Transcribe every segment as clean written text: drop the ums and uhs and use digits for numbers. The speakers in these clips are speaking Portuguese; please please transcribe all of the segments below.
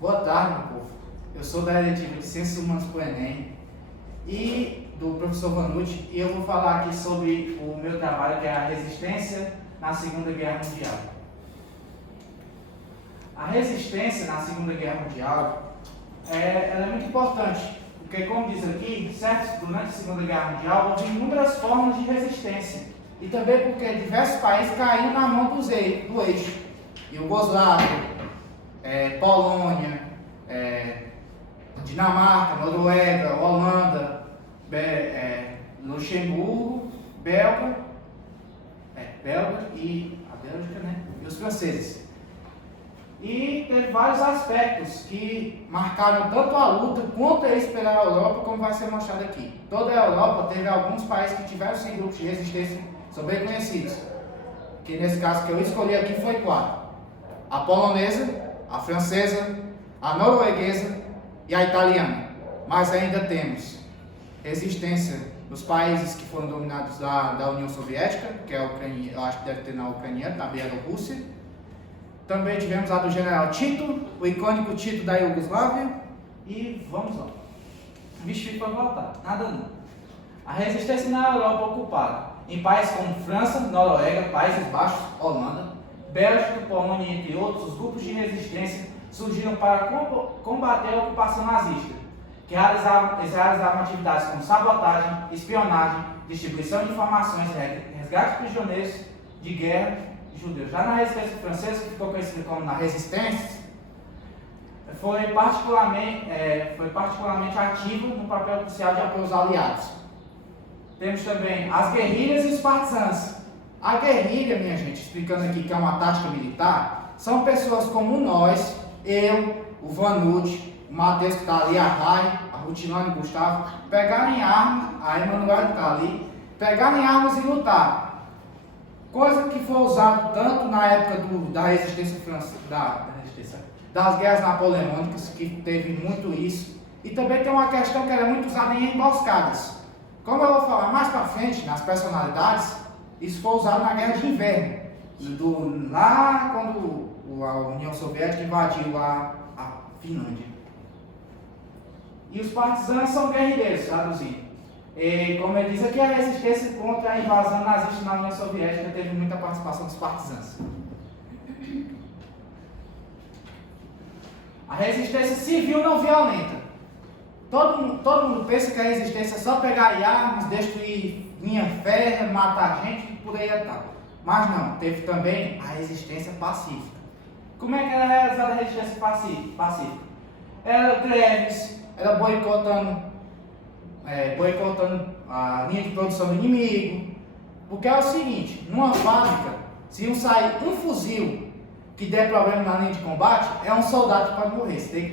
Boa tarde, meu povo. Eu sou da eletiva de Ciências Humanas para o Enem e do professor Vanucci, e eu vou falar aqui sobre o meu trabalho, que é a resistência na Segunda Guerra Mundial. A resistência na Segunda Guerra Mundial ela é muito importante, porque, como diz aqui, certo? Durante a Segunda Guerra Mundial houve inúmeras formas de resistência, e também porque diversos países caíram na mão do eixo. Iugoslávia, Polônia, Dinamarca, Noruega, Holanda, Luxemburgo, Belga e a Bélgica, né? E os franceses. E teve vários aspectos que marcaram tanto a luta quanto isso pela Europa, como vai ser mostrado aqui. Toda a Europa teve alguns países que tiveram seus grupos de resistência, são bem conhecidos. Que nesse caso que eu escolhi aqui foi 4. A polonesa, a francesa, a norueguesa e a italiana. Mas ainda temos resistência nos países que foram dominados da União Soviética, que é a Ucrânia, eu acho que deve ter na Ucrânia, na Bielorrússia. Também tivemos a do general Tito, o icônico Tito da Iugoslávia. E vamos lá. Vixe, para voltar, nada não. A resistência na Europa ocupada, em países como França, Noruega, Países Baixos, Holanda, Bélgica, Polônia, entre outros, os grupos de resistência surgiram para combater a ocupação nazista, que realizavam atividades como sabotagem, espionagem, distribuição de informações, resgate de prisioneiros de guerra e judeus. Já na resistência francesa, que ficou conhecida como na resistência, foi particularmente ativa no papel crucial de apoio aos aliados. Temos também as guerrilhas e os partisans. A guerrilha, minha gente, explicando aqui que é uma tática militar, são pessoas como nós, eu, o Vanucci, o Matheus que está ali, a Rai, a Rutilane e o Gustavo, pegarem armas, a Emanuel que está ali, pegarem armas e lutar. Coisa que foi usada tanto na época da resistência francesa, das guerras napoleônicas, que teve muito isso, e também tem uma questão que era muito usada em emboscadas. Como eu vou falar mais para frente, nas personalidades, isso foi usado na Guerra de Inverno, lá quando a União Soviética invadiu a Finlândia. E os partisans são guerrilheiros, traduzindo. E, como ele diz aqui, a resistência contra a invasão nazista na União Soviética teve muita participação dos partisans. A resistência civil não violenta. Todo mundo pensa que a resistência é só pegar armas, destruir linha férrea, matar gente, por aí e tal. Mas não, teve também a resistência pacífica. Como é que era realizada a resistência pacífica? Era greves, era boicotando a linha de produção do inimigo. Porque é o seguinte, numa fábrica, se não sair um fuzil que der problema na linha de combate, é um soldado que pode morrer. Vocês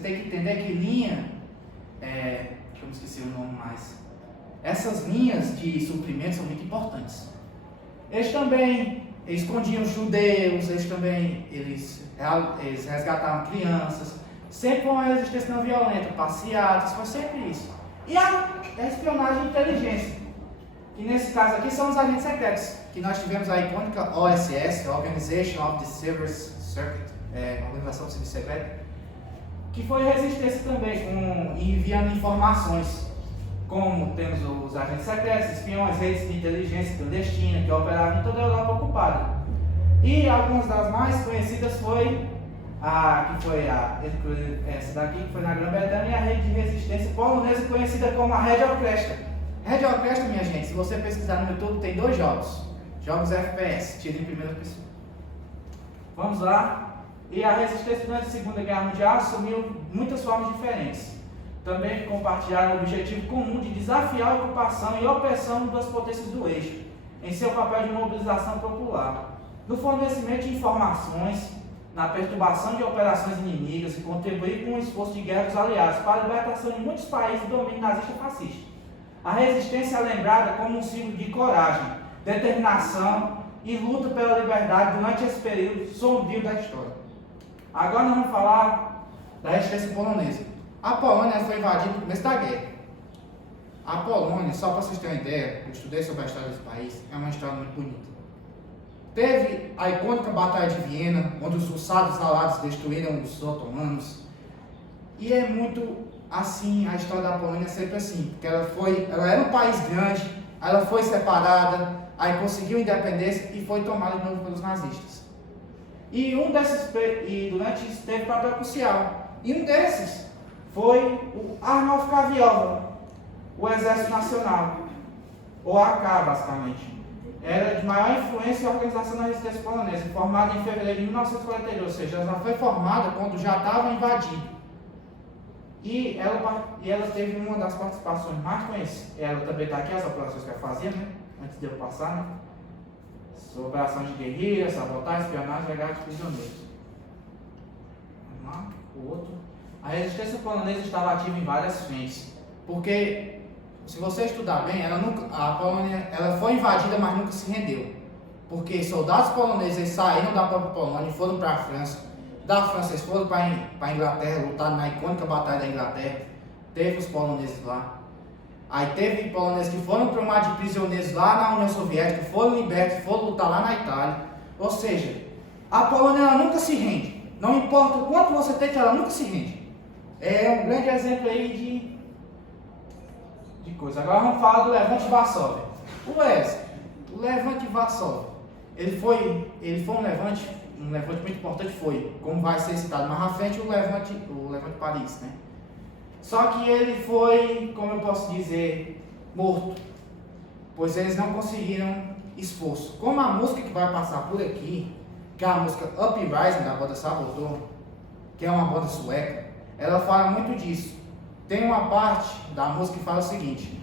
têm que entender que linha, eu me esqueci o nome mais. Essas linhas de suprimento são muito importantes. Eles também escondiam judeus, eles resgatavam crianças, sempre uma resistência não violenta, passeatas, foi sempre isso. E a espionagem e inteligência, que nesse caso aqui são os agentes secretos, que nós tivemos a icônica OSS, Organization of the Civil Circuit, Organização Civil Secreta, que foi resistência também, enviando informações, como temos os agentes secretos, espiões, redes de inteligência clandestina, que operavam em toda a Europa ocupada. E algumas das mais conhecidas essa daqui, que foi na Grã-Bretanha, e a rede de resistência polonesa, conhecida como a Red Orquestra. Red Orquestra, minha gente, se você pesquisar no YouTube, tem 2 jogos FPS, tiro em primeira pessoa. Vamos lá. E a resistência durante a Segunda Guerra Mundial assumiu muitas formas diferentes. Também compartilharam o objetivo comum de desafiar a ocupação e opressão das potências do eixo, em seu papel de mobilização popular, no fornecimento de informações, na perturbação de operações inimigas e contribuir com o esforço de guerra dos aliados para a libertação de muitos países do domínio nazista e fascista. A resistência é lembrada como um símbolo de coragem, determinação e luta pela liberdade durante esse período sombrio da história. Agora nós vamos falar da resistência polonesa. A Polônia foi invadida no começo da guerra. A Polônia, só para vocês terem uma ideia, eu estudei sobre a história desse país, é uma história muito bonita. teve a icônica Batalha de Viena, onde os russados alados destruíram os otomanos. E é muito assim, a história da Polônia é sempre assim, porque ela era um país grande, ela foi separada, aí conseguiu independência e foi tomada de novo pelos nazistas. E durante isso teve papel crucial. E um desses foi o Arnulf Kaviola, o Exército Nacional, ou AK basicamente. Era de maior influência e organização na resistência polonesa, formada em fevereiro de 1942, ou seja, ela já foi formada quando já estava invadido. E ela teve uma das participações mais conhecidas. Ela também está aqui, as operações que ela fazia, né? Antes de eu passar, né? Operações de guerrilha, sabotagem, espionagem, resgate de prisioneiros. Vamos lá, o outro. A resistência polonesa estava ativa em várias frentes. Porque, se você estudar bem, a Polônia foi invadida, mas nunca se rendeu. Porque soldados poloneses saíram da própria Polônia e foram para a França. Da França eles foram para a Inglaterra, lutaram na icônica Batalha da Inglaterra. Teve os poloneses lá. Aí teve poloneses que foram para o mar de prisioneiros lá na União Soviética, foram libertos, foram lutar lá na Itália. Ou seja, a Polônia ela nunca se rende. Não importa o quanto você tenta, ela nunca se rende. É um grande exemplo aí de coisa. Agora vamos falar do Levante de Varsóvia. O Levante de Varsóvia, ele foi um levante muito importante, como vai ser citado mais à frente, o Levante de Paris, né? Só que ele foi, como eu posso dizer, morto, pois eles não conseguiram esforço. Como a música que vai passar por aqui, que é a música Uprising da banda Saboteur, que é uma banda sueca, ela fala muito disso. Tem uma parte da música que fala o seguinte,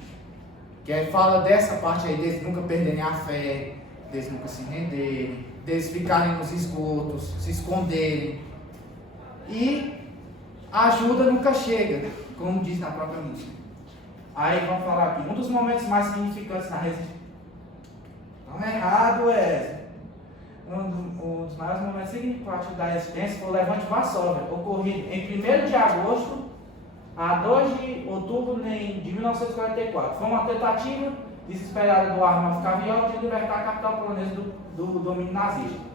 fala dessa parte aí, deles nunca perderem a fé, deles nunca se renderem, deles ficarem nos esgotos, se esconderem. E a ajuda nunca chega, como diz na própria música. Aí vamos falar aqui, um dos momentos mais significantes na resistência. Não é errado, um dos maiores momentos significativos da resistência foi o Levante de Varsóvia, ocorrido em 1º de agosto a 2 de outubro de 1944. Foi uma tentativa desesperada do Arnulf Kaviola de libertar a capital polonesa do domínio nazista.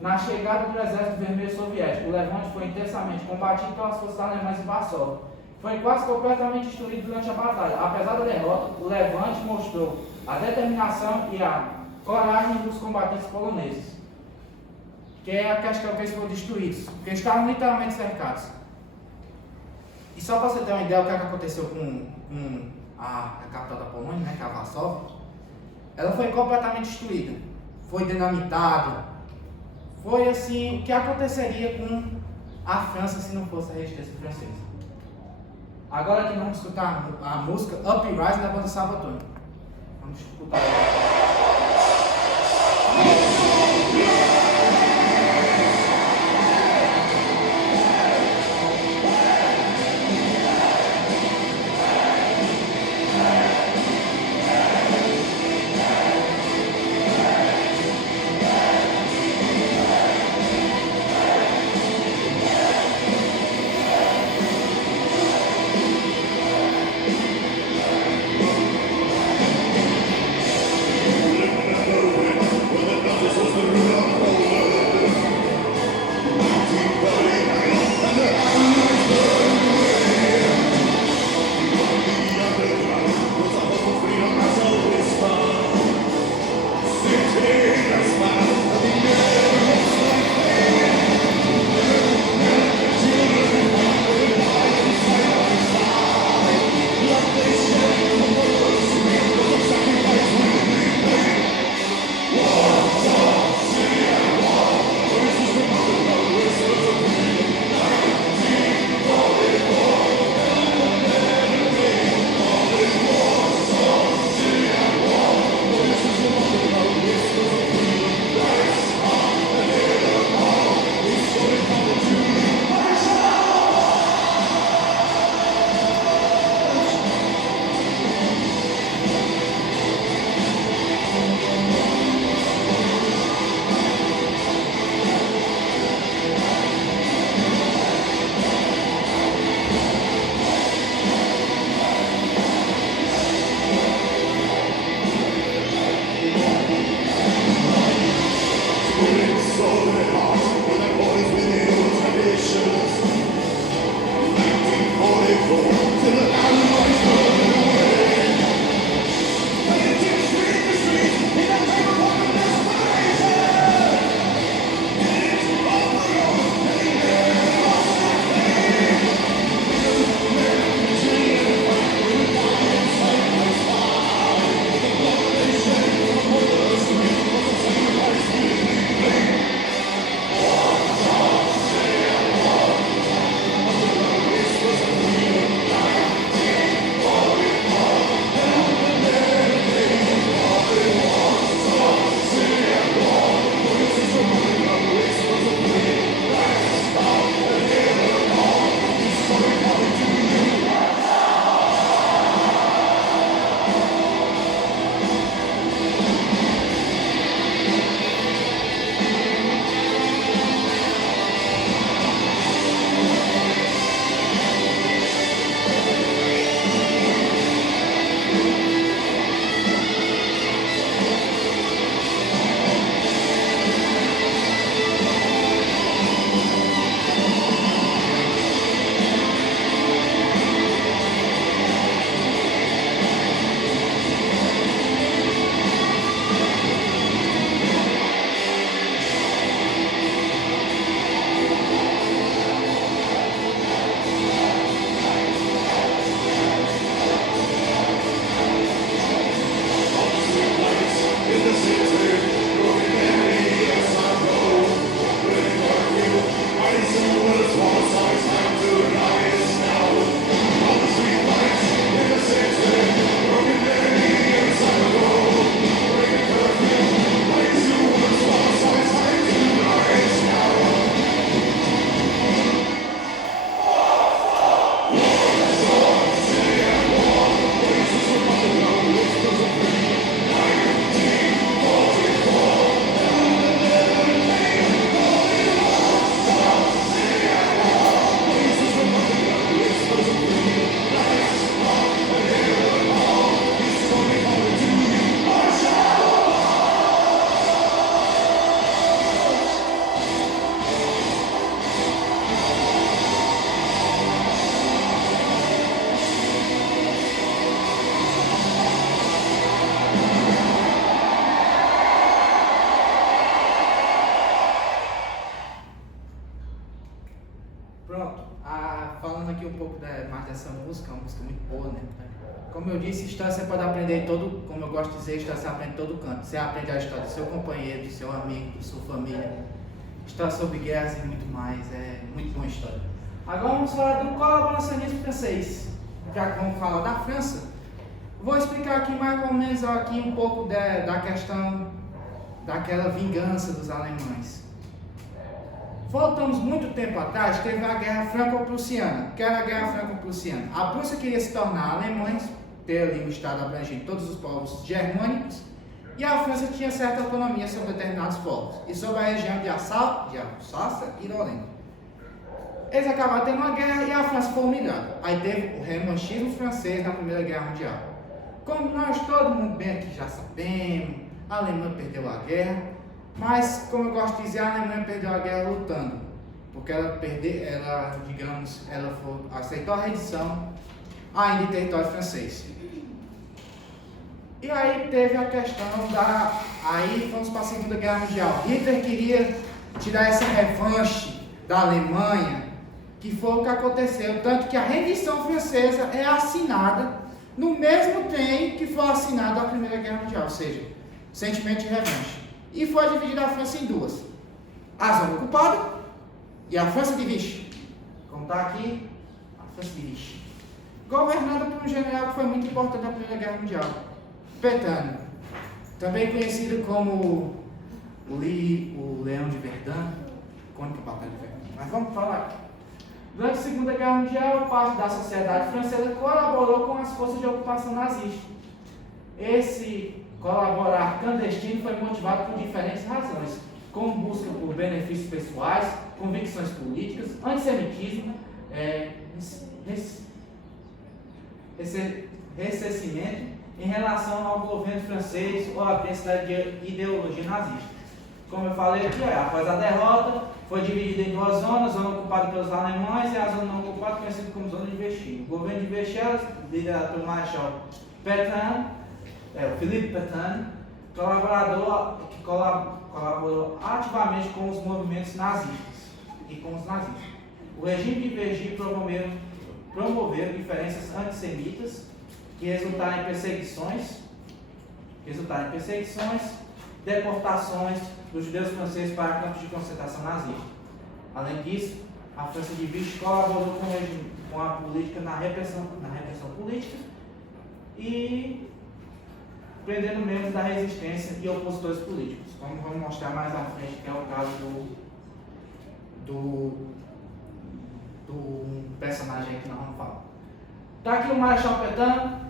Na chegada do Exército Vermelho Soviético, o Levante foi intensamente combatido pelas forças alemãs em Varsóvia. Foi quase completamente destruído durante a batalha. Apesar da derrota, o Levante mostrou a determinação e a coragem dos combatentes poloneses, que é a questão que eles foram destruídos, porque eles estavam literalmente cercados. E só para você ter uma ideia do que aconteceu com a capital da Polônia, né, que é a Varsóvia, ela foi completamente destruída, foi dinamitada. Foi assim, o que aconteceria com a França se não fosse a resistência francesa. Agora aqui vamos escutar a música Uprising da banda Saboteur. Vamos escutar. Pronto, falando aqui um pouco mais dessa música, é uma música muito boa, né? Como eu disse, história você pode aprender em todo, como eu gosto de dizer, história você aprende em todo canto. Você aprende a história do seu companheiro, do seu amigo, da sua família, história sobre guerras e muito mais, é muito boa história. Agora vamos falar do colaboracionismo francês. Já que vamos falar da França, vou explicar aqui mais ou menos aqui um pouco da questão daquela vingança dos alemães. Voltamos muito tempo atrás, teve a Guerra Franco-Prussiana. O que era a Guerra Franco-Prussiana? A Prússia queria se tornar alemães, ter ali um estado abrangente todos os povos germânicos, e a França tinha certa autonomia sobre determinados povos, e sobre a região de Alsácia e Lorena. Eles acabaram tendo uma guerra e a França foi humilhada. Aí teve o revanchismo francês na Primeira Guerra Mundial. Como nós todo mundo bem aqui já sabemos, a Alemanha perdeu a guerra, mas como eu gosto de dizer, a Alemanha perdeu a guerra lutando, porque ela aceitou a rendição ainda em território francês. E aí teve a questão aí fomos para a Segunda Guerra Mundial. Hitler queria tirar essa revanche da Alemanha, que foi o que aconteceu, tanto que a rendição francesa é assinada no mesmo tempo que foi assinada a Primeira Guerra Mundial, ou seja, sentimento de revanche. E foi dividida a França em duas: a zona ocupada e a França de Vichy. Como está aqui, a França de Vichy, governada por um general que foi muito importante na Primeira Guerra Mundial, Pétain, também conhecido como o Leão de Verdun, icônica Batalha de Verdun. Mas vamos falar aqui. Durante a Segunda Guerra Mundial, parte da sociedade francesa colaborou com as forças de ocupação nazista. Esse colaborar clandestino foi motivado por diferentes razões, como busca por benefícios pessoais, convicções políticas, antissemitismo, ressecimento em relação ao governo francês ou a crença da ideologia nazista. Como eu falei aqui, após a derrota, foi dividida em duas zonas: zona ocupada pelos alemães e a zona não ocupada, conhecida como zona de Vichy. O governo de Vichy, liderado pelo Marechal Pétain, Philippe Pétain, que colaborou ativamente com os movimentos nazistas e com os nazistas. O regime de Vichy promoveu diferenças antissemitas que resultaram em perseguições, deportações dos judeus franceses para campos de concentração nazista. Além disso, a França de Vichy colaborou com a política na repressão política e prendendo membros da resistência e opositores políticos, como vamos mostrar mais à frente, que é o caso do personagem que nós vamos falar. Está aqui o Marechal Pétain,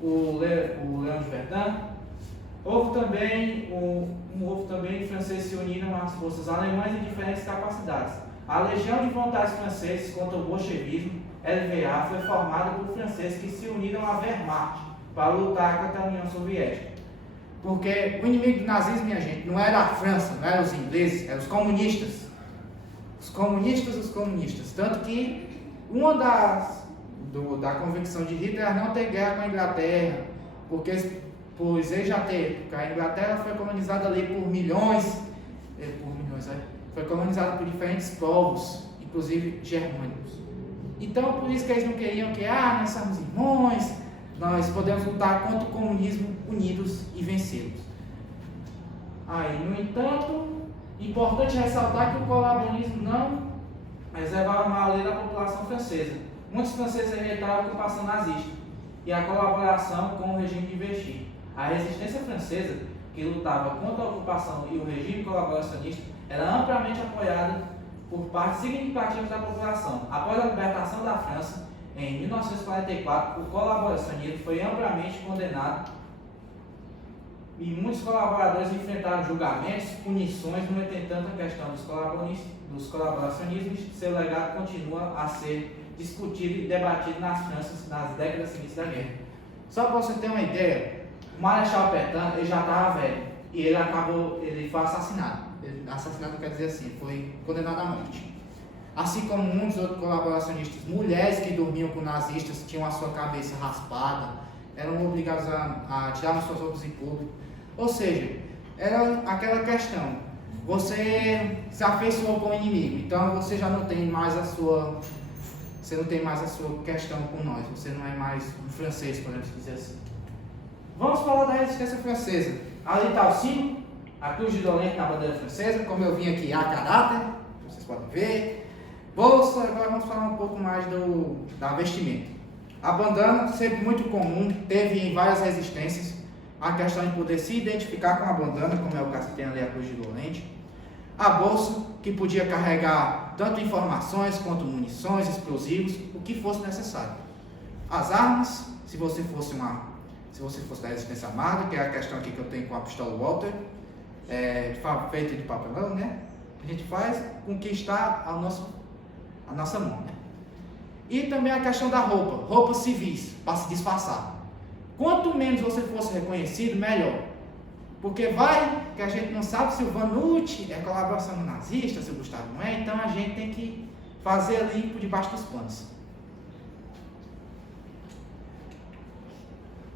o Leão de Verdun. Houve também franceses se uniram às forças alemãs em diferentes capacidades. A Legião de Voluntários Franceses contra o Bolchevismo, LVA, foi formada por franceses que se uniram à Wehrmacht para lutar contra a União Soviética. Porque o inimigo do nazismo, minha gente, não era a França, não eram os ingleses, eram os comunistas. Os comunistas. Tanto que uma da convicção de Hitler era não ter guerra com a Inglaterra, porque a Inglaterra foi colonizada ali por milhões, foi colonizada por diferentes povos, inclusive germânicos. Então, por isso que eles não queriam nós somos irmãos, nós podemos lutar contra o comunismo unidos e vencê-los. No entanto, importante ressaltar que o colaboracionismo não reservava a maioria da população francesa. Muitos franceses rejeitaram a ocupação nazista e a colaboração com o regime de Vichy. A resistência francesa, que lutava contra a ocupação e o regime colaboracionista, era amplamente apoiada por parte significativa da população. Após a libertação da França, em 1944, o colaboracionismo foi amplamente condenado e muitos colaboradores enfrentaram julgamentos, punições. No entretanto, a questão dos colaboracionismos, seu legado continua a ser discutido e debatido nas Franças nas décadas seguintes da guerra. Só para você ter uma ideia, o Marechal Pétain ele já estava velho e ele foi assassinado. Assassinado quer dizer assim, foi condenado à morte. Assim como muitos outros colaboracionistas, mulheres que dormiam com nazistas tinham a sua cabeça raspada, eram obrigadas a tirar suas roupas em público. Ou seja, era aquela questão: você se afeiçoou com o inimigo, então você já não tem mais a sua questão com nós, você não é mais um francês, podemos dizer assim. Vamos falar da resistência francesa. Ali está o sino, a cruz de dolente na bandeira francesa, como eu vim aqui, a caráter, vocês podem ver. Bolsa, agora vamos falar um pouco mais da vestimenta. A bandana, sempre muito comum, teve em várias resistências a questão de poder se identificar com a bandana, como é o caso que tem ali a cruz de dolente. A bolsa, que podia carregar tanto informações quanto munições, explosivos, o que fosse necessário. As armas, se você fosse da resistência armada, que é a questão aqui que eu tenho com a pistola Walter, feita de papelão, né? A gente faz com que está a nossa mão, né? E também a questão da roupas civis, para se disfarçar. Quanto menos você fosse reconhecido, melhor. Porque vai que a gente não sabe se o Vanucci é colaboração nazista, se o Gustavo não é, então a gente tem que fazer ali por debaixo dos panos.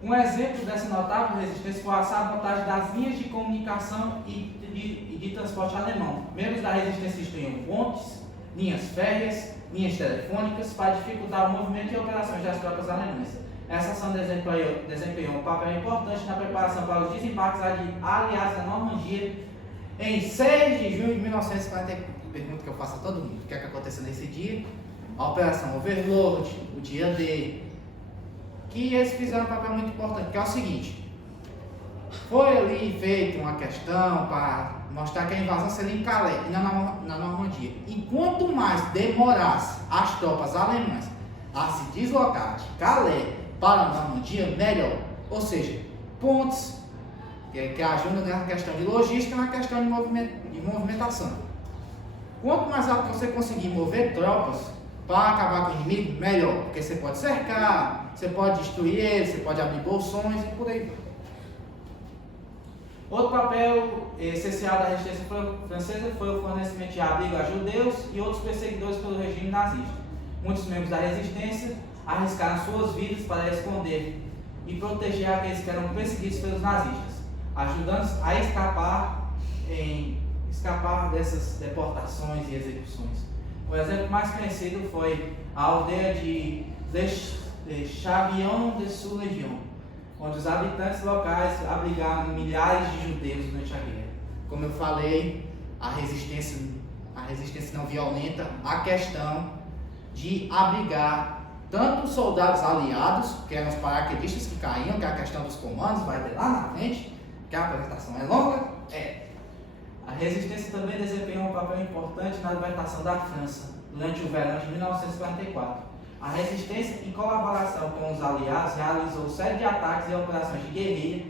Um exemplo dessa notável resistência foi a sabotagem das linhas de comunicação e de transporte alemão. Membros da resistência destruíam pontes, linhas férreas, linhas telefônicas para dificultar o movimento e operações das tropas alemãs. Essa ação desempenhou um papel importante na preparação para os desembarques aliados na Normandia em 6 de junho de 1940. Pergunta que eu faço a todo mundo: o que é que aconteceu nesse dia? A Operação Overlord, o dia D, que eles fizeram um papel muito importante, que é o seguinte: foi ali feita uma questão para mostrar que a invasão seria em Calais e na Normandia. Enquanto mais demorasse as tropas alemãs a se deslocar de Calais para a Normandia, melhor. Ou seja, pontes que ajudam na questão de logística e na questão de movimentação. Quanto mais rápido você conseguir mover tropas para acabar com o inimigo, melhor. Porque você pode cercar, você pode destruir ele, você pode abrir bolsões e por aí vai. Outro papel essencial da resistência francesa foi o fornecimento de abrigo a judeus e outros perseguidores pelo regime nazista. Muitos membros da resistência arriscaram suas vidas para esconder e proteger aqueles que eram perseguidos pelos nazistas, ajudando a escapar dessas deportações e execuções. O exemplo mais conhecido foi a aldeia de Chavillon-de-Sous-Légion, onde os habitantes locais abrigaram milhares de judeus durante a guerra. Como eu falei, a resistência não violenta, a questão de abrigar tanto os soldados aliados, que eram os paraquedistas que caíam, que é a questão dos comandos, vai ter lá na frente, que a apresentação é longa. A resistência também desempenhou um papel importante na libertação da França, durante o verão de 1944. A resistência, em colaboração com os aliados, realizou série de ataques e operações de guerrilha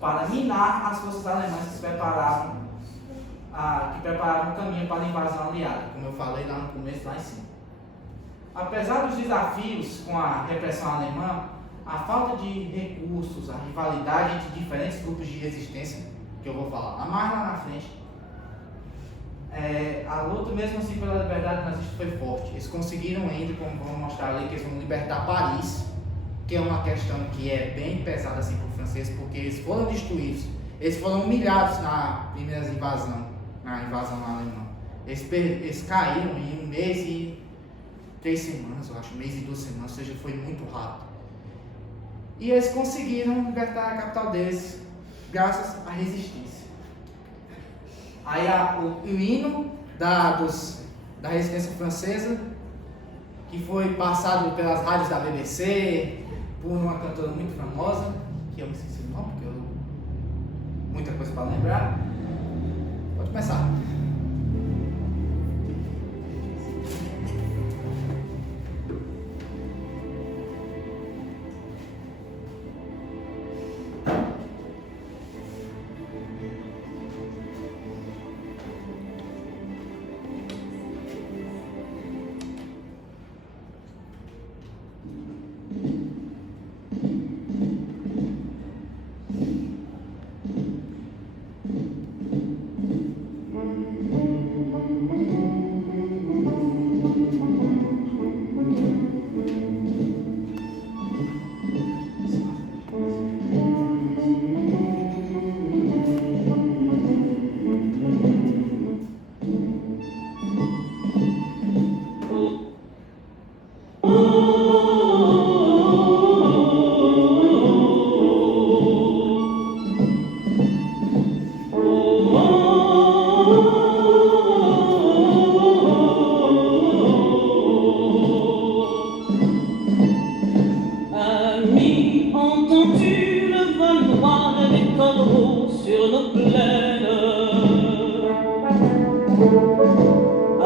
para minar as forças alemãs que preparavam o caminho para a invasão aliada, como eu falei lá no começo, lá em cima. Apesar dos desafios com a repressão alemã, a falta de recursos, a rivalidade entre diferentes grupos de resistência, que eu vou falar mais lá na frente, a luta mesmo assim pela liberdade nazista foi forte. Eles conseguiram ainda, como vamos mostrar ali, que eles vão libertar Paris, que é uma questão que é bem pesada assim para o francês, porque eles foram destruídos, eles foram humilhados na primeira invasão alemã. Eles caíram em 1 mês e 3 semanas, eu acho, 1 mês e 2 semanas, ou seja, foi muito rápido. E eles conseguiram libertar a capital deles, graças à resistência. Aí o hino da resistência francesa, que foi passado pelas rádios da BBC, por uma cantora muito famosa, que eu me esqueci o nome, porque muita coisa para lembrar. Pode começar.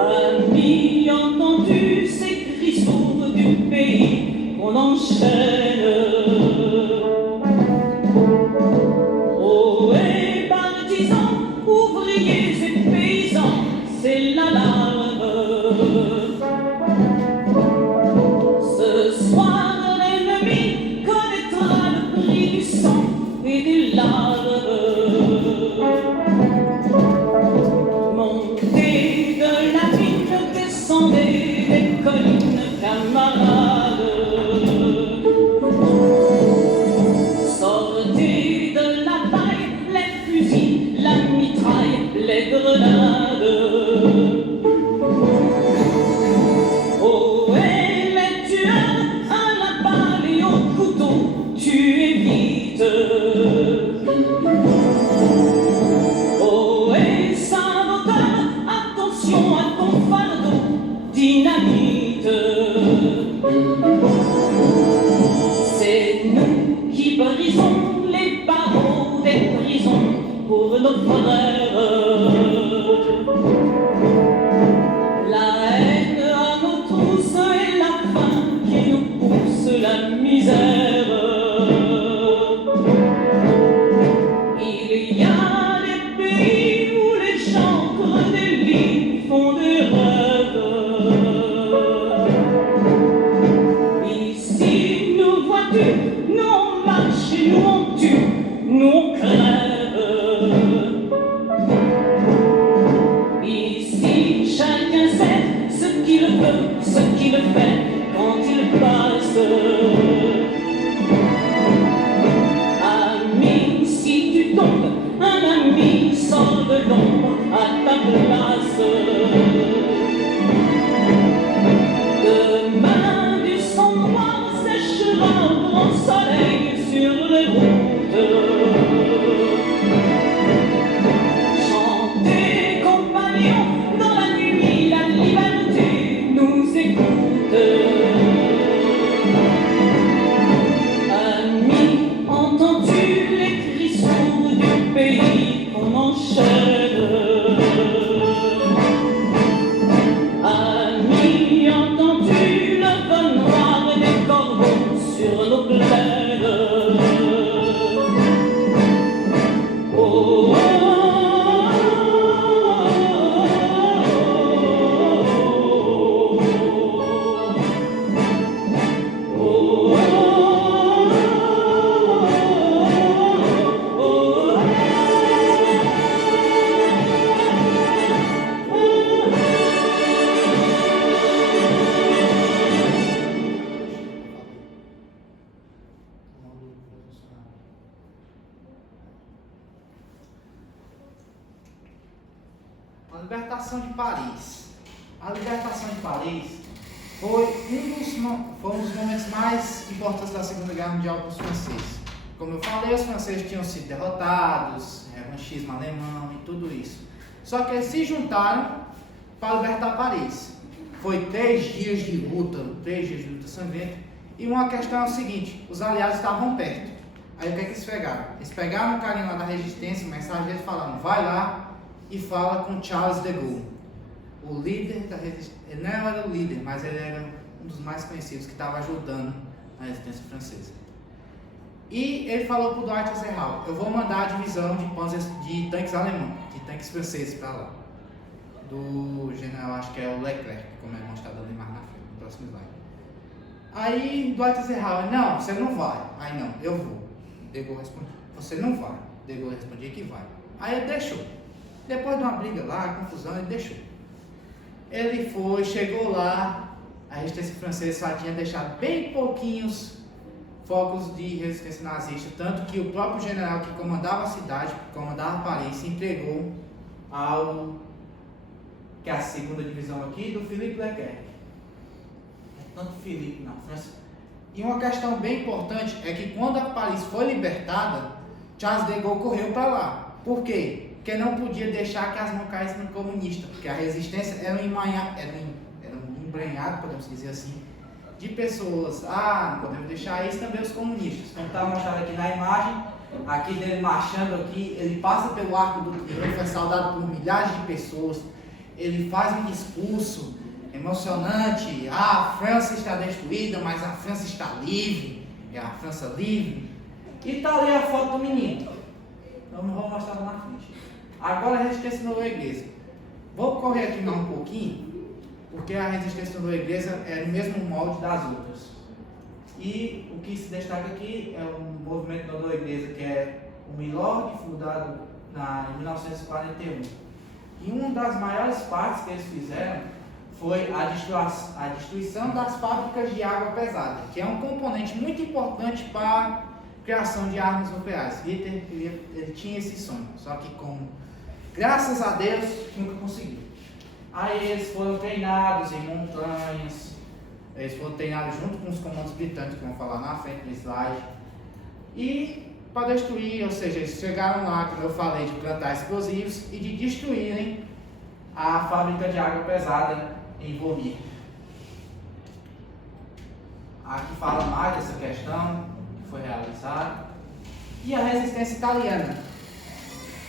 Amis, entendu ces cris sourds du pays qu'on enchaîne. Oh, et partisans, ouvriers et paysans, c'est l'alarme. Ce soir, l'ennemi connaîtra le prix du sang et des larmes. Montez de la ville, descendez des collines, camarades. Sortez de la paille, les fusils, la mitraille, les grenades. Oh, et les tueurs, à la balle et au couteau, tuez vite. Oh, et saboteur, attention à ton fardeau, dynamite. C'est nous qui brisons les barreaux des prisons pour nos frères. La haine à nos trousses et la faim qui nous pousse la misère. Il y a des pays où les gens creux des lits font des rêves. Ici, nous vois-tu, nous on marche et nous on tue, nous on crève. Ici, chacun sait ce qu'il veut, ce qu'il fait quand il passe. Ami, si tu tombes, un ami sort de l'ombre à ta place. Demain, du sang noir séchera au grand soleil sur les routes. Chantez, compagnons, dans la nuit, la liberté nous écoute. Amis, entends-tu les cris sourds du pays qu'on enchaîne? Amis, entends-tu le vol noir des corbeaux sur nos plaines? Oh, oh, oh, A libertação de Paris. A libertação de Paris foi um dos momentos mais importantes da Segunda Guerra Mundial para os franceses. Como eu falei, os franceses tinham sido derrotados, revanchismo alemão e tudo isso. Só que eles se juntaram para libertar Paris. Foi 3 dias de luta sangrenta. E uma questão é o seguinte: os aliados estavam perto. Aí o que é que eles pegaram? Eles pegaram um carinha lá da resistência, mensageiro, falando: vai lá e fala com Charles de Gaulle, o líder da resistência. Ele não era o líder, mas ele era um dos mais conhecidos que estava ajudando a resistência francesa. E ele falou para o Dwight Eisenhower: eu vou mandar a divisão de tanques alemães, de tanques franceses para lá, do general, acho que é o Leclerc, como é mostrado ali mais na frente, no próximo slide. Aí Dwight Eisenhower: não, você não vai. Aí: não, eu vou. De Gaulle respondeu: você não vai. De Gaulle respondia que vai. Aí ele deixou. Depois de uma briga lá, confusão, ele deixou. Ele foi, chegou lá, a resistência francesa só tinha deixado bem pouquinhos focos de resistência nazista, tanto que o próprio general que comandava a cidade, que comandava Paris, se entregou ao que é a segunda divisão aqui, do Philippe Leclerc. Tanto Philippe na França. E uma questão bem importante é que quando a Paris foi libertada, Charles de Gaulle correu para lá. Por quê? Porque não podia deixar que as mãos caíssem no comunista, porque a resistência era um embranhado, podemos dizer assim, de pessoas. Não podemos deixar isso, também os comunistas. Como está mostrado aqui na imagem, aqui dele marchando aqui, ele passa pelo Arco do Triunfo, é saudado por milhares de pessoas. ele faz um discurso emocionante. Ah, a França está destruída, mas a França está livre. É a França livre. E está ali a foto do menino. Eu não vou mostrar lá na frente. Agora a resistência da nova igreja. Vou correr aqui mais um pouquinho, porque a resistência da nova igreja é o mesmo molde das outras. E o que se destaca aqui é o movimento da nova igreja, que é o Milord, fundado em 1941. E uma das maiores partes que eles fizeram foi a destruição das fábricas de água pesada, que é um componente muito importante para a criação de armas nucleares. Hitler ele tinha esse sonho, só que graças a Deus nunca conseguiu. Aí eles foram treinados em montanhas, eles foram treinados junto com os comandos britânicos, que vão falar na frente do slide, e para destruir, ou seja, eles chegaram lá, como eu falei, de plantar explosivos e de destruírem a fábrica de água pesada em Vormir. Aqui fala mais dessa questão que foi realizada. E a resistência italiana.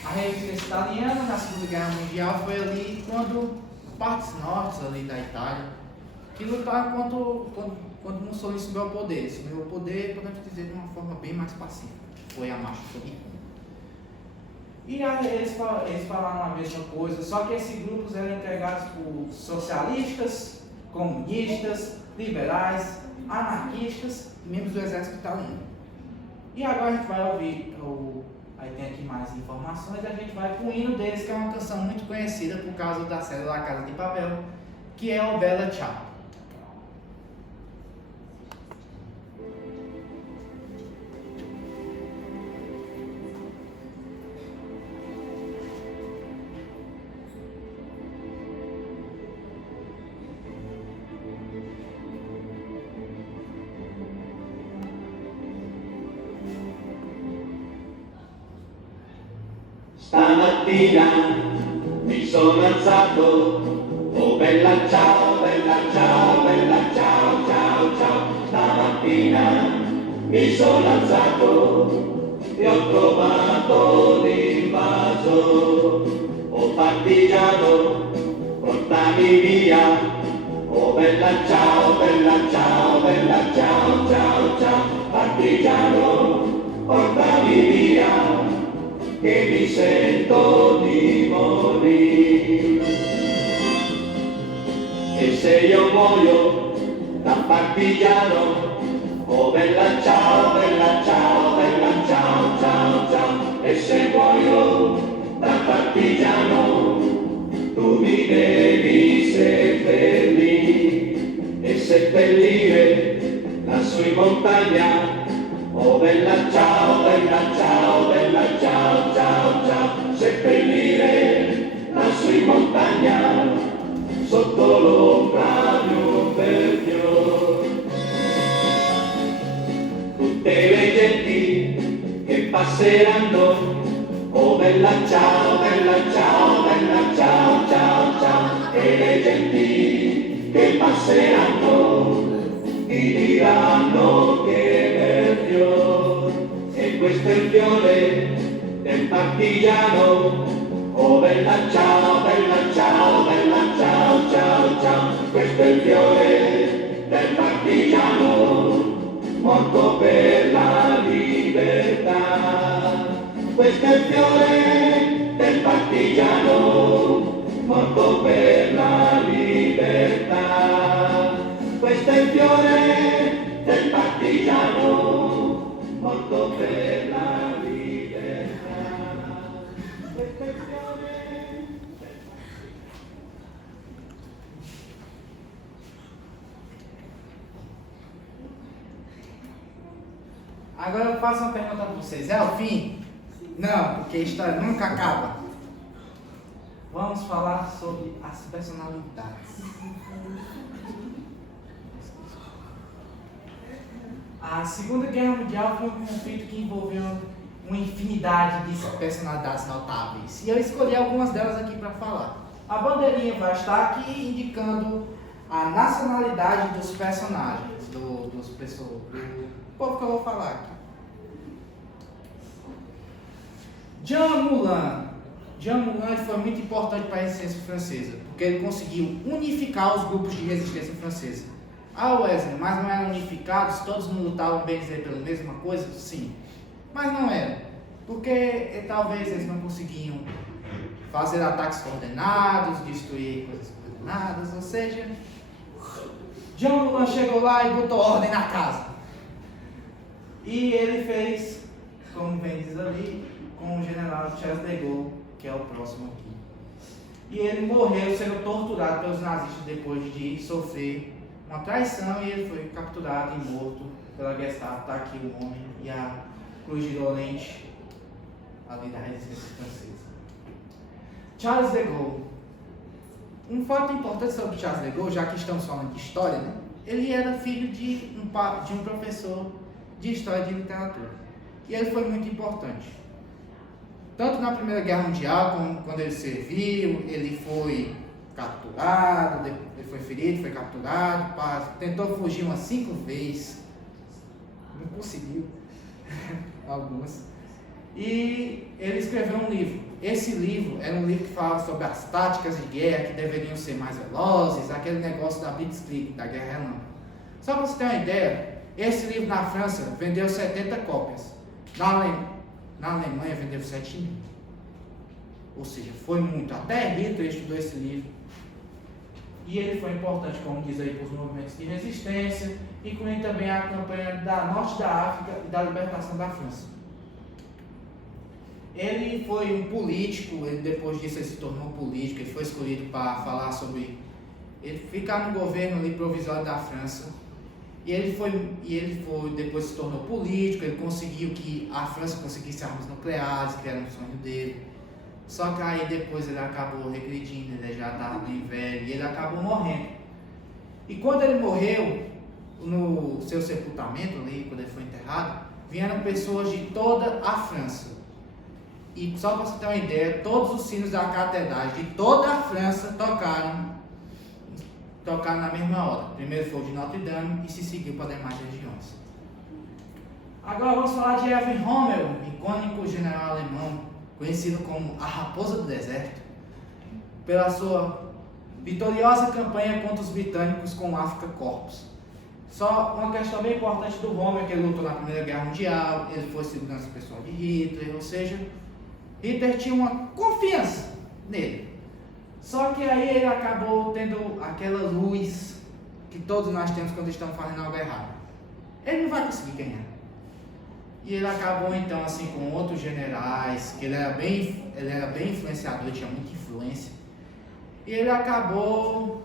A resistência italiana na Segunda Guerra Mundial foi ali quando partes norte ali da Itália que lutaram quando Mussolini subiu ao poder. Subiu ao poder, podemos dizer, de uma forma bem mais pacífica. Foi a marcha sobre Roma. E aí eles falaram a mesma coisa, só que esses grupos eram integrados por socialistas, comunistas, liberais, anarquistas e membros do exército italiano. E agora a gente vai ouvir, aí tem aqui mais informações, a gente vai com o hino deles, que é uma canção muito conhecida por causa da série La Casa de Papel, que é o Bella Ciao. Stamattina mi sono alzato, oh bella ciao, bella ciao, bella ciao, ciao, ciao. Stamattina mi sono alzato e ho trovato l'invaso, oh partigiano, portami via, oh bella ciao, bella ciao, bella ciao, ciao, ciao. Partigiano, portami via, che mi sento di morire. E se io muoio da partigiano, oh bella ciao, bella ciao, bella ciao, ciao, ciao. E se muoio da partigiano, tu mi devi seppellire e seppellire lassù in montagna. Oh bella ciao, bella ciao, bella ciao, ciao, ciao. Seppellire lassù in montagna, sotto l'ombra di un bel fiore. Tutte le genti che passeranno, oh bella ciao, bella ciao, bella ciao, ciao, ciao. E le genti che passeranno ti diranno che bel fiore, e questo è il fiore del partigiano. Oh bella ciao, bella ciao, bella ciao, ciao, ciao. Questo è il fiore del partigiano, morto per la libertà. Questo è il fiore del partigiano, morto per la libertà. Questo è il fiore del partigiano, morto per la libertà. Questo è il fiore del Agora eu faço uma pergunta para vocês. É o fim? Não, porque a história nunca acaba. Vamos falar sobre as personalidades. A Segunda Guerra Mundial foi um conflito que envolveu uma infinidade de personalidades notáveis. E eu escolhi algumas delas aqui para falar. A bandeirinha vai estar aqui indicando a nacionalidade dos personagens, do povo que eu vou falar aqui. Jean Moulin, Jean Moulin foi muito importante para a resistência francesa, porque ele conseguiu unificar os grupos de resistência francesa. Ah, Wesley, mas não eram unificados? Todos não lutavam, bem dizer, pela mesma coisa? Sim, mas não era, porque talvez eles não conseguiam fazer ataques coordenados, destruir coisas coordenadas, ou seja, Jean Moulin chegou lá e botou ordem na casa. E ele fez, como bem diz ali, com o general Charles de Gaulle, que é o próximo aqui. E ele morreu sendo torturado pelos nazistas depois de sofrer uma traição, e ele foi capturado e morto pela Gestapo. Está aqui o homem e a Cruz de Lorente, ali da resistência francesa. Charles de Gaulle. Um fato importante sobre Charles de Gaulle, já que estamos falando de história, né? Ele era filho de um professor de história e de literatura. E ele foi muito importante. Tanto na Primeira Guerra Mundial, como quando ele serviu, ele foi capturado, ele foi ferido, foi capturado, tentou fugir umas 5 vezes, não conseguiu, algumas. E ele escreveu um livro. Esse livro era um livro que fala sobre as táticas de guerra que deveriam ser mais velozes, aquele negócio da Blitzkrieg, da Guerra Relâmpago. Só para você ter uma ideia, esse livro na França vendeu 70 cópias. Na Alemanha vendeu 7.000. Ou seja, foi muito. Até Hitler estudou esse livro. E ele foi importante, como diz aí, para os movimentos de resistência, incluindo também a campanha da Norte da África e da libertação da França. Ele foi um político, depois disso ele se tornou político, ele foi escolhido para falar sobre ele ficar no governo ali provisório da França. E ele depois se tornou político, ele conseguiu que a França conseguisse armas nucleares, que era um sonho dele. Só que aí depois ele acabou regredindo, ele já estava bem velho e ele acabou morrendo. E quando ele morreu, no seu sepultamento ali, quando ele foi enterrado, vieram pessoas de toda a França. E só para você ter uma ideia, todos os sinos da catedral de toda a França tocaram na mesma hora. Primeiro foi o de Notre Dame e se seguiu para demais regiões. Agora vamos falar de Erwin Rommel, icônico general alemão, conhecido como a Raposa do Deserto, pela sua vitoriosa campanha contra os britânicos com o Afrika Korps. Só uma questão bem importante do Rommel, que ele lutou na Primeira Guerra Mundial, ele foi segurança pessoal de Hitler, ou seja, Hitler tinha uma confiança nele. Só que aí ele acabou tendo aquela luz que todos nós temos quando estamos fazendo algo errado. Ele não vai conseguir ganhar. E ele acabou então assim com outros generais, que ele era bem influenciador, tinha muita influência. E ele acabou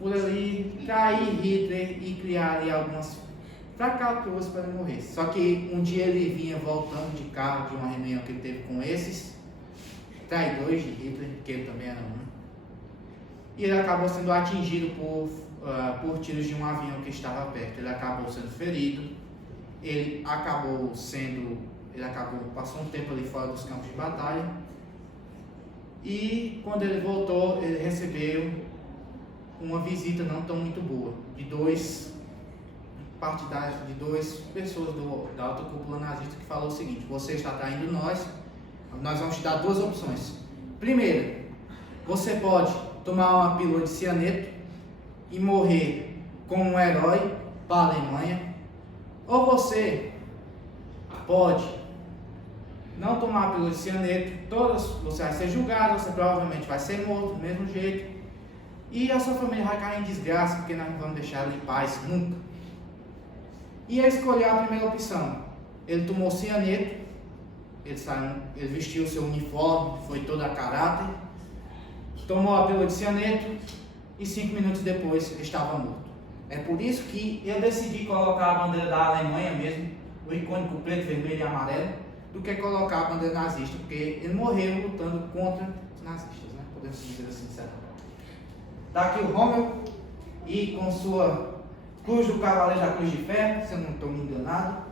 por ali trair Hitler e criar ali algumas fracaturas para ele morrer. Só que um dia ele vinha voltando de carro de uma reunião que ele teve com esses traidores de Hitler, que ele também era um. E ele acabou sendo atingido por tiros de um avião que estava perto. Ele acabou sendo ferido. Ele passou um tempo ali fora dos campos de batalha. E quando ele voltou, ele recebeu uma visita não tão muito boa de dois partidários, de duas pessoas da alta cúpula nazista, que falou o seguinte: você está traindo nós vamos te dar 2 opções. Primeiro, você pode tomar uma pílula de cianeto e morrer como um herói para a Alemanha, ou você pode não tomar a pílula de cianeto, você vai ser julgado, você provavelmente vai ser morto do mesmo jeito, e a sua família vai cair em desgraça, porque nós não vamos deixar ela em paz nunca. E ele escolheu a primeira opção. Ele tomou cianeto, ele vestiu o seu uniforme, foi todo a caráter, tomou a pílula de cianeto e 5 minutos depois ele estava morto. É por isso que eu decidi colocar a bandeira da Alemanha mesmo, o icônico preto, vermelho e amarelo, do que colocar a bandeira nazista, porque ele morreu lutando contra os nazistas, né? Podemos dizer assim, certo? Está aqui o Rommel e com sua cruz do Cavaleiro da Cruz de Ferro, se eu não estou me enganado,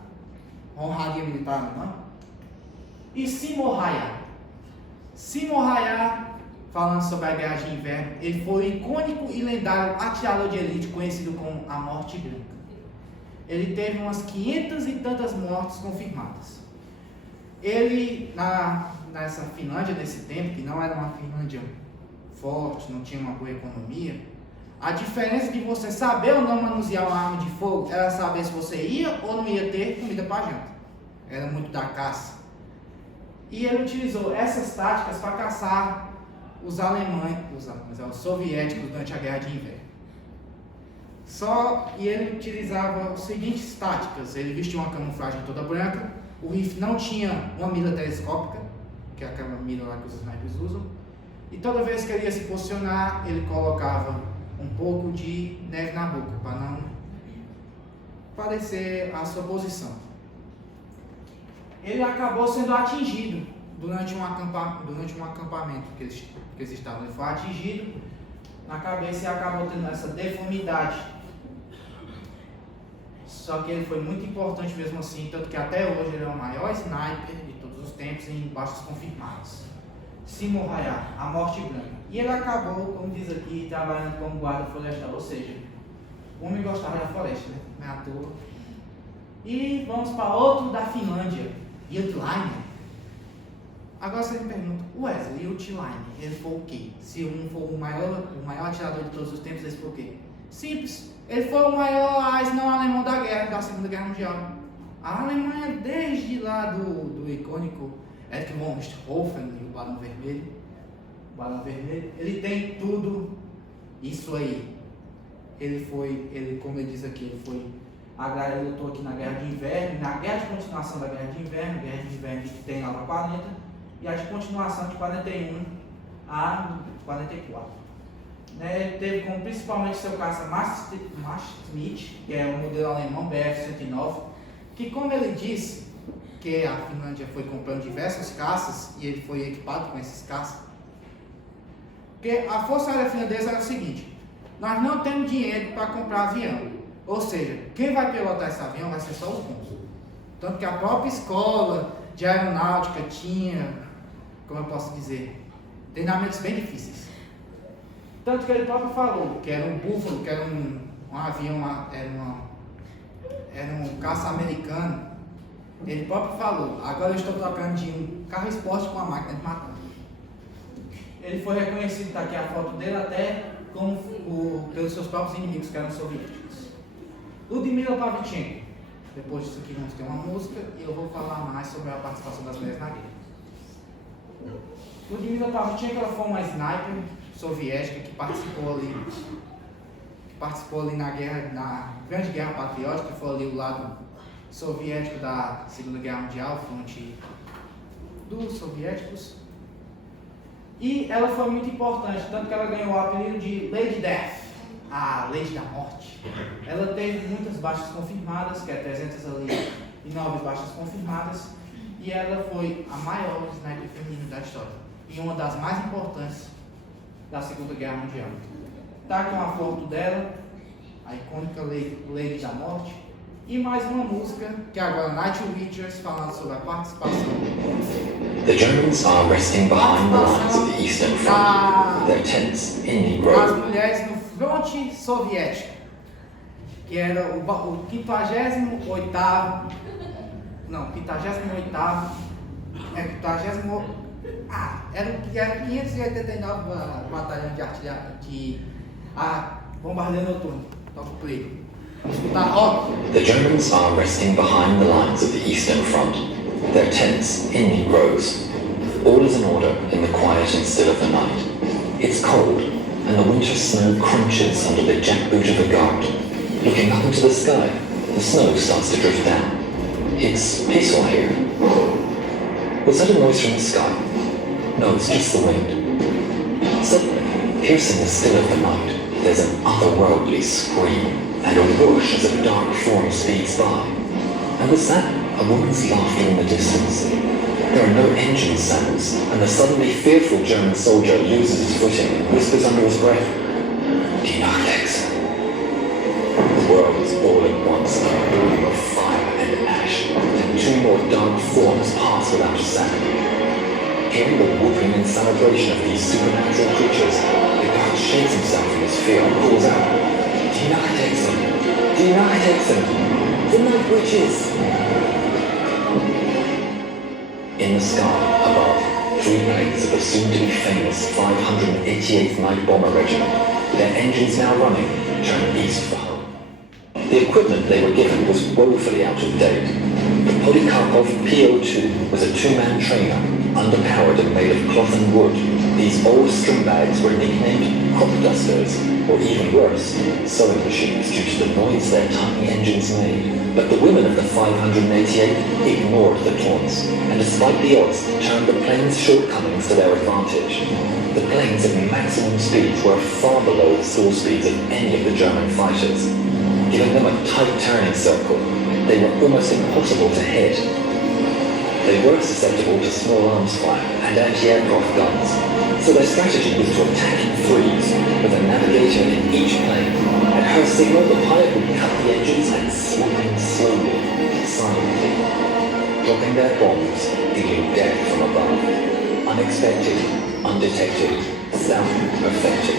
honraria militar alemã. E Simon Hayat, falando sobre a Guerra de Inverno, ele foi o icônico e lendário atirador de elite conhecido como a Morte Branca. Ele teve umas 500 e tantas mortes confirmadas. Ele, nessa Finlândia, nesse tempo, que não era uma Finlândia forte, não tinha uma boa economia, a diferença de você saber ou não manusear uma arma de fogo era saber se você ia ou não ia ter comida para janta. Era muito da caça. E ele utilizou essas táticas para caçar os os soviéticos durante a Guerra de Inverno. E ele utilizava as seguintes táticas. Ele vestia uma camuflagem toda branca, o rifle não tinha uma mira telescópica, que é aquela mira lá que os snipers usam, e toda vez que ele ia se posicionar, ele colocava um pouco de neve na boca, para não parecer a sua posição. Ele acabou sendo atingido durante um acampamento que eles estavam. Ele foi atingido na cabeça e acabou tendo essa deformidade. Só que ele foi muito importante mesmo assim, tanto que até hoje ele é o maior sniper de todos os tempos em baixas confirmadas. Simo Hayat, a morte branca. E ele acabou, como diz aqui, trabalhando como guarda florestal, ou seja, o homem gostava da floresta, né? Não é à toa. E vamos para outro da Finlândia, Juutalainen. Agora você me pergunta, Wesley, Juutalainen, ele foi o quê? Se um for o maior atirador de todos os tempos, ele foi o quê? Simples, ele foi o maior não alemão da Segunda Guerra Mundial. A Alemanha, desde lá do icônico Erich von Richthofen e o Barão Vermelho, ele tem tudo isso aí. Como ele diz aqui, ele lutou aqui na Guerra de Inverno, na Guerra de Continuação da Guerra de Inverno que tem lá para 40, e a de continuação de 41 a 44. Ele teve como principalmente seu caça Messerschmitt, que é o modelo alemão BF-109, que, como ele disse, que a Finlândia foi comprando diversos caças e ele foi equipado com esses caças, porque a Força Aérea Finlandesa era o seguinte: nós não temos dinheiro para comprar avião, ou seja, quem vai pilotar esse avião vai ser só os bons. Tanto que a própria escola de aeronáutica tinha, como eu posso dizer, treinamentos bem difíceis. Tanto que ele próprio falou que era um Buffalo, que era um avião, era um caça americano. Ele próprio falou: agora eu estou trocando de um carro esporte com uma máquina de matar. Ele foi reconhecido, está aqui a foto dele, até pelos seus próprios inimigos, que eram soviéticos. Ludmila Pavlichenko. Depois disso aqui vamos ter uma música e eu vou falar mais sobre a participação das mulheres na guerra. Ludmila Pavlichenko, ela foi uma sniper soviética que participou ali na Grande Guerra Patriótica, que foi ali o lado soviético da Segunda Guerra Mundial, fronte dos soviéticos. E ela foi muito importante, tanto que ela ganhou o apelido de Lady Death, a Lady da Morte. Ela teve muitas baixas confirmadas, que é 309 baixas confirmadas, e ela foi a maior sniper feminina da história, e uma das mais importantes da Segunda Guerra Mundial. Tá com a foto dela, a icônica Lady da Morte, e mais uma música, que é agora Night Witchers, falando sobre a participação. The Germans are resting behind the lines of the Eastern Front, their tents in Das Negro. mulheres no fronte soviético, que era o 58º, não, 58º, era o 589 Batalhão de Artilharia de Bombardeio Noturno. Toca o play. Vamos escutar rock. The Germans are resting behind the lines of the Eastern Front, their tents in Negroes. All is in order in the quiet and still of the night. It's cold, and the winter snow crunches under the jackboot of a guard. Looking up into the sky, the snow starts to drift down. It's peaceful here. Was that a noise from the sky? No, it's just the wind. Suddenly, piercing the still of the night, there's an otherworldly scream, and a whoosh as a dark form speeds by. And was that a woman's laughter in the distance? There are no engine sounds, and the suddenly fearful German soldier loses his footing and whispers under his breath, Die Nacht. The world is all at once in a bloom of fire and ash, and two more dark forms pass without a sound. Hearing the whooping and celebration of these supernatural creatures, the guard shakes himself from his fear and calls out, Die Nachthexen! Die Nachthexen! The night witches! In the sky above, three planes of the soon-to-be famous 588th Night Bomber Regiment, their engines now running, turned east for home. The equipment they were given was woefully out of date. The Polikarpov PO-2 was a two-man trainer, underpowered and made of cloth and wood. These old string bags were nicknamed crop dusters, or even worse, sewing machines due to the noise their tiny engines made. But the women of the 588 ignored the taunts, and despite the odds, turned the plane's shortcomings to their advantage. The planes at maximum speeds were far below the soar speeds of any of the German fighters. Giving them a tight turning circle, they were almost impossible to hit. They were susceptible to small arms fire and anti-aircraft guns, so their strategy was to attack in threes, with a navigator in each plane. At her signal, the pilot would cut the engines and swoop in slowly, silently, dropping their bombs, dealing death from above. Unexpected, undetected, sound-perfected.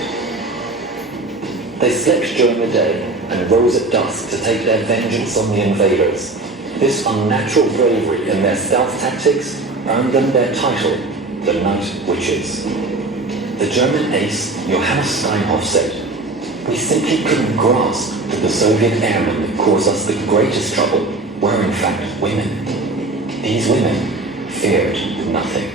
They slept during the day and rose at dusk to take their vengeance on the invaders. This unnatural bravery in their stealth tactics earned them their title, the Night Witches. The German ace, Johannes Steinhoff, said, "We simply couldn't grasp that the Soviet airmen that caused us the greatest trouble were in fact women. These women feared nothing."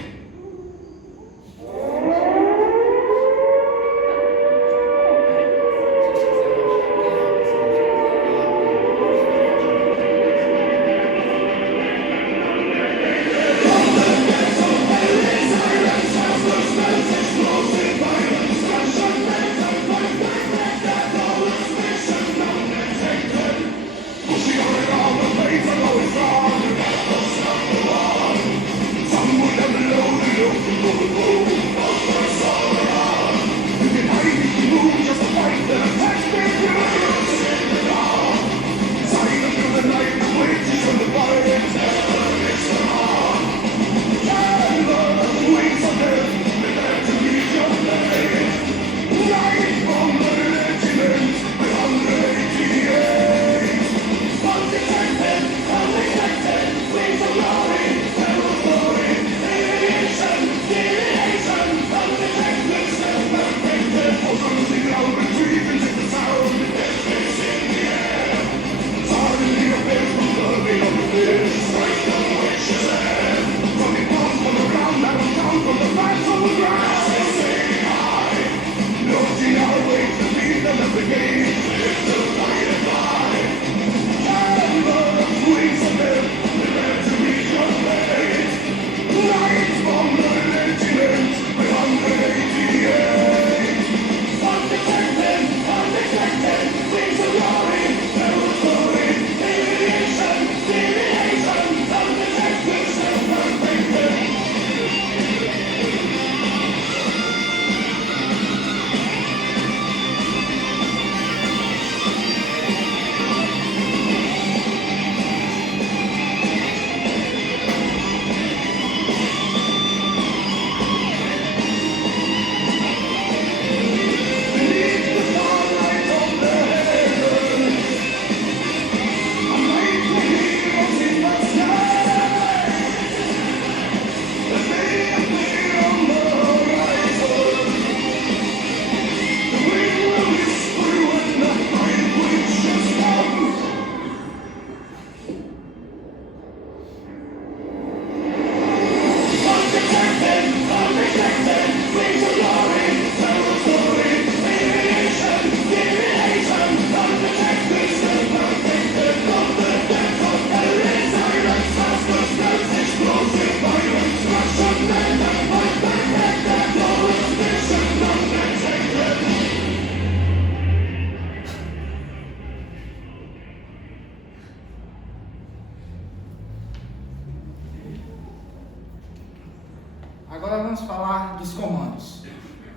Agora vamos falar dos comandos,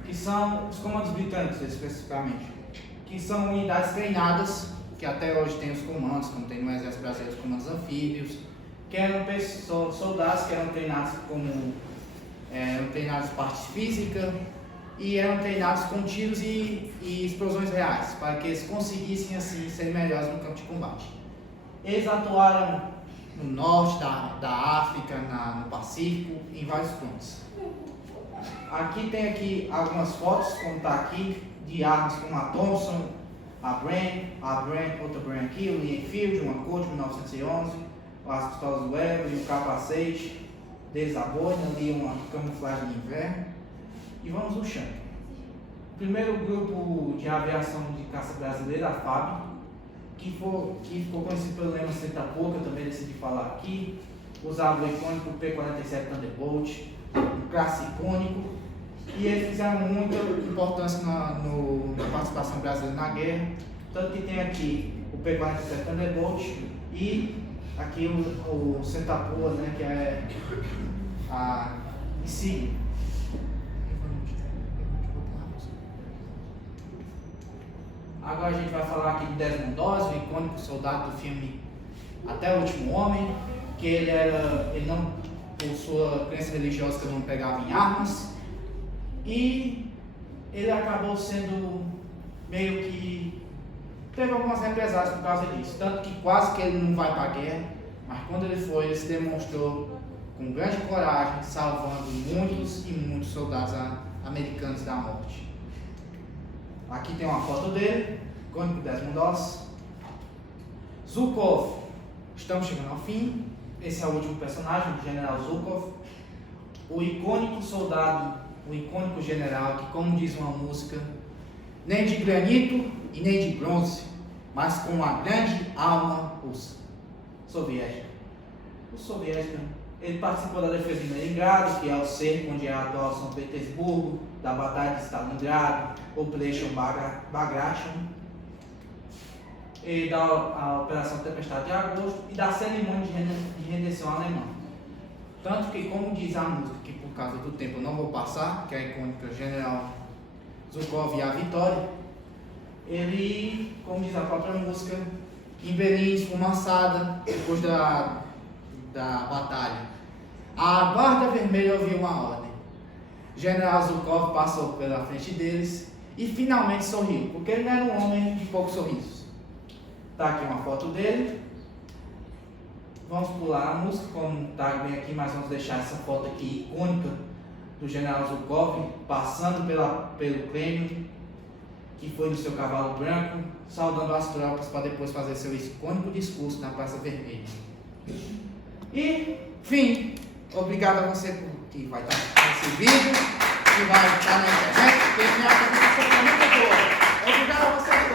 que são os comandos britânicos especificamente, que são unidades treinadas, que até hoje tem os comandos, como tem no Exército Brasileiro os comandos anfíbios, que eram soldados que eram treinados treinados parte física e eram treinados com tiros e explosões reais, para que eles conseguissem assim ser melhores no campo de combate. Eles atuaram no norte da África, no Pacífico, em vários frontes. Aqui tem aqui algumas fotos, como está aqui, de armas como a Thompson, a Brand, outra Brand aqui, o Lee Enfield, uma Colt 1911, as pistolas do Evo e o capacete deles, a boina, ali uma camuflagem de inverno. E vamos no chão. Primeiro grupo de aviação de caça brasileira, a FAB, que ficou conhecido pelo lema Senta Pouca, também decidi falar aqui. Usava o icônico P-47 Thunderbolt, um classe icônico, e eles fizeram muita importância na participação brasileira na guerra, tanto que tem aqui o P-47 Thunderbolt e aqui o Senta Pouca, né, que é a insígnia. Agora a gente vai falar aqui de Desmond Doss, o icônico soldado do filme Até o Último Homem, que ele não, por sua crença religiosa, que não pegava em armas, e ele acabou sendo meio que teve algumas represálias por causa disso, tanto que quase que ele não vai para a guerra, mas quando ele foi, ele se demonstrou com grande coragem, salvando muitos e muitos soldados americanos da morte. Aqui tem uma foto dele, icônico Desmond Doss. Zhukov, estamos chegando ao fim. Esse é o último personagem, o General Zhukov, o icônico soldado, o icônico general que, como diz uma música, nem de granito e nem de bronze, mas com uma grande alma russa, soviética. O soviético, ele participou da defesa de Leningrado, que é o cerco onde é a atual São Petersburgo, da Batalha de Stalingrado, Operation Bagration, e da Operação Tempestade de Agosto e da cerimônia de rendição alemã. Tanto que, como diz a música, que por causa do tempo eu não vou passar, que é a icônica General Zhukov e a Vitória, ele, como diz a própria música, em Berlim, esfumaçada, depois da batalha, a Guarda Vermelha ouviu uma ordem. General Zhukov passou pela frente deles e finalmente sorriu, porque ele não era um homem de poucos sorrisos. Está aqui uma foto dele. Vamos pular a música, como está bem aqui, mas vamos deixar essa foto aqui icônica do General Zhukov passando pelo Kremlin, que foi no seu cavalo branco, saudando as tropas para depois fazer seu icônico discurso na Praça Vermelha. E, fim, obrigado a você que vai estar nesse vídeo, que vai estar na internet, porque minha apresentação foi muito boa. Obrigado a você.